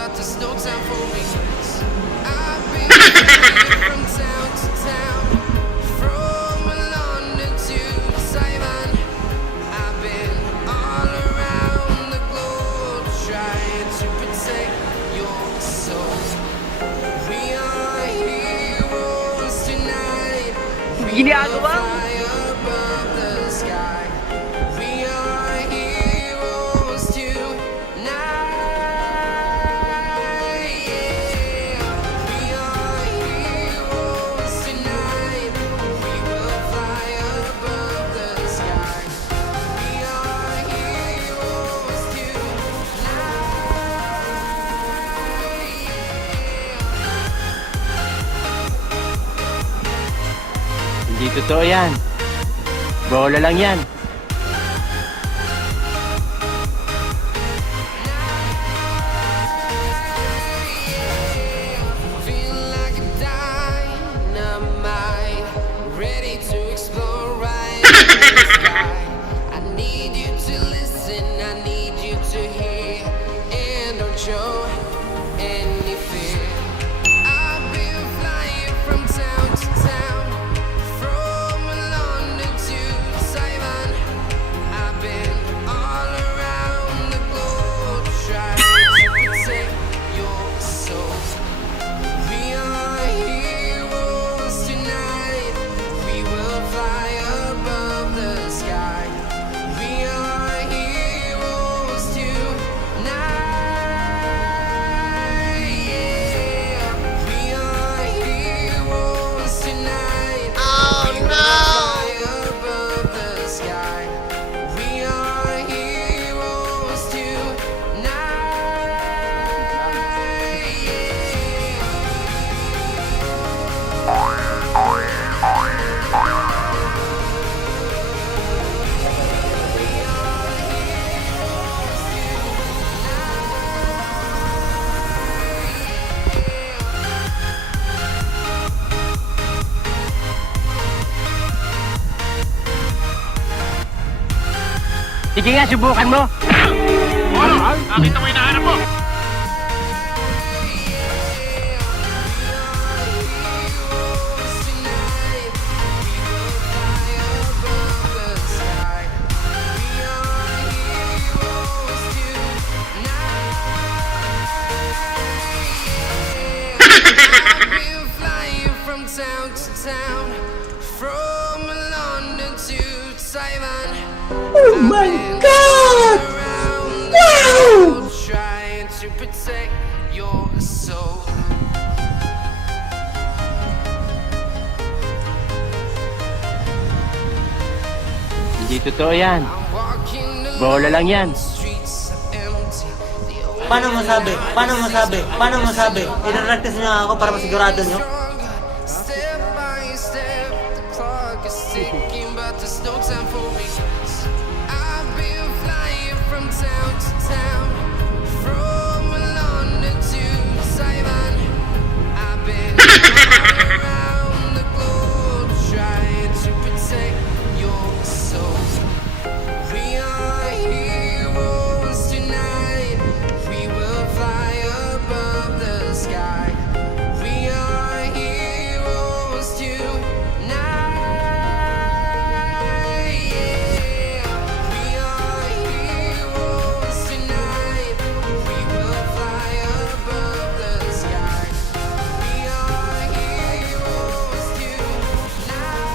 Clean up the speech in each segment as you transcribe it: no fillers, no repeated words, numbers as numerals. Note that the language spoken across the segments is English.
but there's no time for regrets. I've been flying from town to town, from London to Taiwan. I've been all around the globe trying to protect your soul. We are heroes tonight. We will fly above the sky. We are heroes tonight. Yeah. We are heroes tonight. We will fly above the sky. We are heroes tonight. Hindi totoo yan. Bola lang yan. Feel like a dynamite, ready to explore right in the sky. I need you to listen, I need you to hear, and don't show any fear. I've been flying from town to town, from London to Taiwan. I've been all around the globe trying to protect your soul. We are heroes tonight. We will fly above the sky. We are heroes tonight. Yeah. We are heroes tonight. Oh no! Fly above the sky. We are heroes tonight. Sige nga, subukan mo. Nakita mo hinahanap mo. Town to town, from London to Taiwan. Oh my God! Wow! Trying to protect your soul. Hindi totoo yan. I'm walking Bola lang yan. the streets are empty. The only Paano masabi? Paano masabi? Paano masabi? I-practice niyo ako para masigurado niyo. stronger. Step by step, the clock is ticking, but there's no time for regrets. I've been flying from town to town, from London to Taiwan. I've been all around the globe trying to protect your soul. We are heroes tonight. We will fly above the sky. We are heroes tonight. Yeah. We are heroes tonight. We will fly above the sky. We are heroes tonight.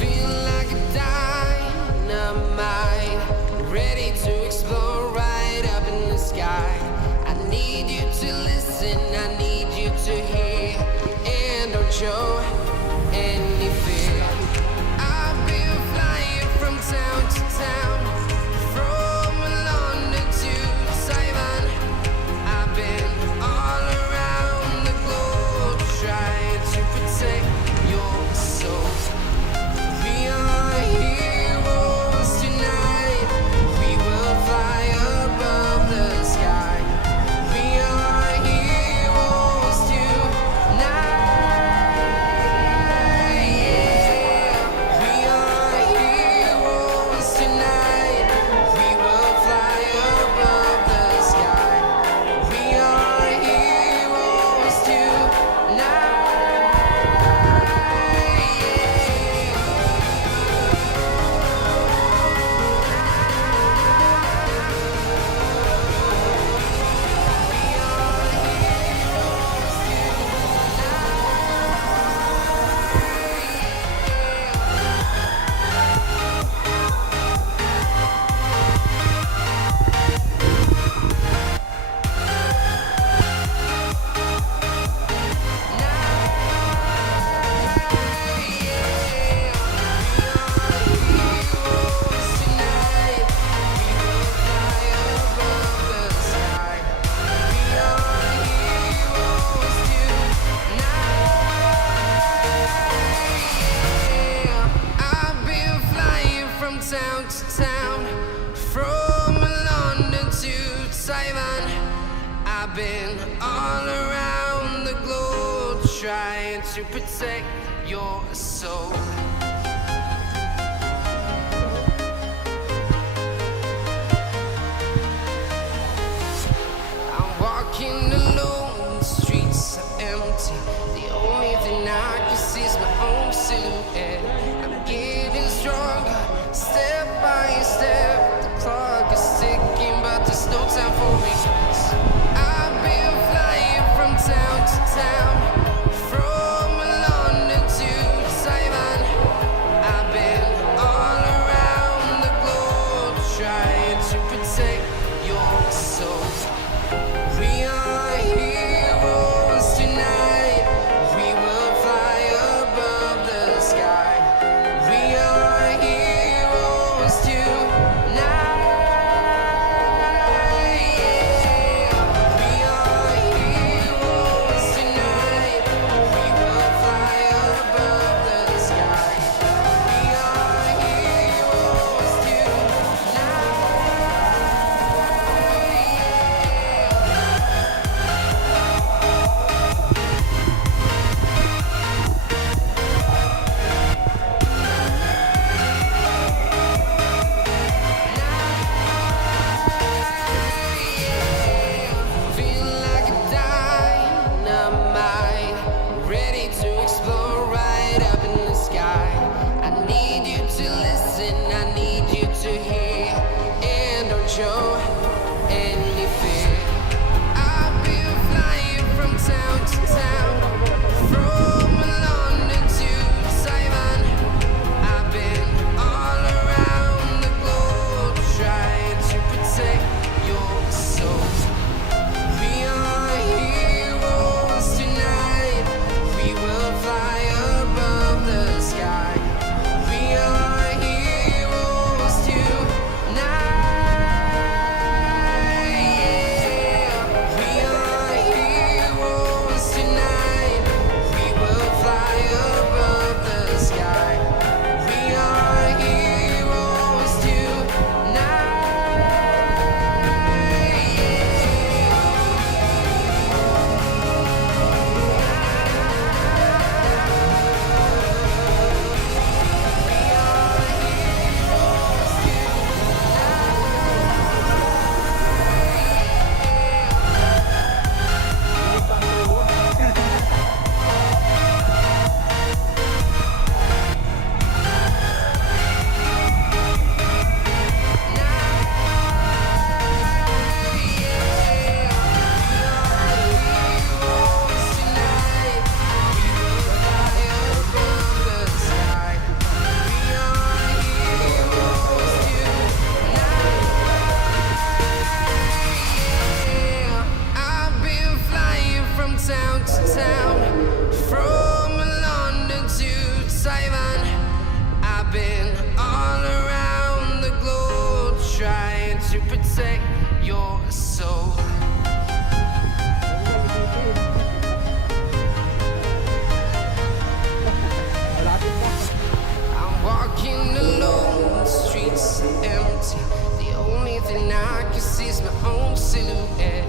Feel like a dynamite, ready to explore right up in the sky. I need you to listen, I need you to hear, and don't show any fear. I've been flying from town to town, from London to Taiwan. I've been all around the globe trying to protect your soul. We are heroes tonight. We will fly up I've been all around the globe trying to protect your soul. I'm walking alone, the streets are empty. The only thing I can see is my own silhouette. I'm getting stronger, step by step. The clock is ticking, but there's no time for regrets. I've been flying from town to town, from London to Taiwan. I've been all around the globe trying to protect your soul. We are heroes tonight. We will fly above the sky. We are heroes tonight. Yeah. We are heroes tonight. We will fly above the sky. We are heroes tonight. Feel like a dynamite, ready to explode right up in the sky. I need you to listen, I need you to hear, and don't show any fear. I've been flying from town to town, from London to Taiwan. I've been all around the globe trying to protect your soul. We are heroes tonight. We will fly above the sky. We are heroes tonight. Yeah. We are heroes tonight. We will fly above the sky. We are heroes tonight. I've been flying from town to town, from London to Taiwan. I've been all around the globe trying to protect your soul. I'm walking alone, the streets are empty. The only thing I can see is my own silhouette.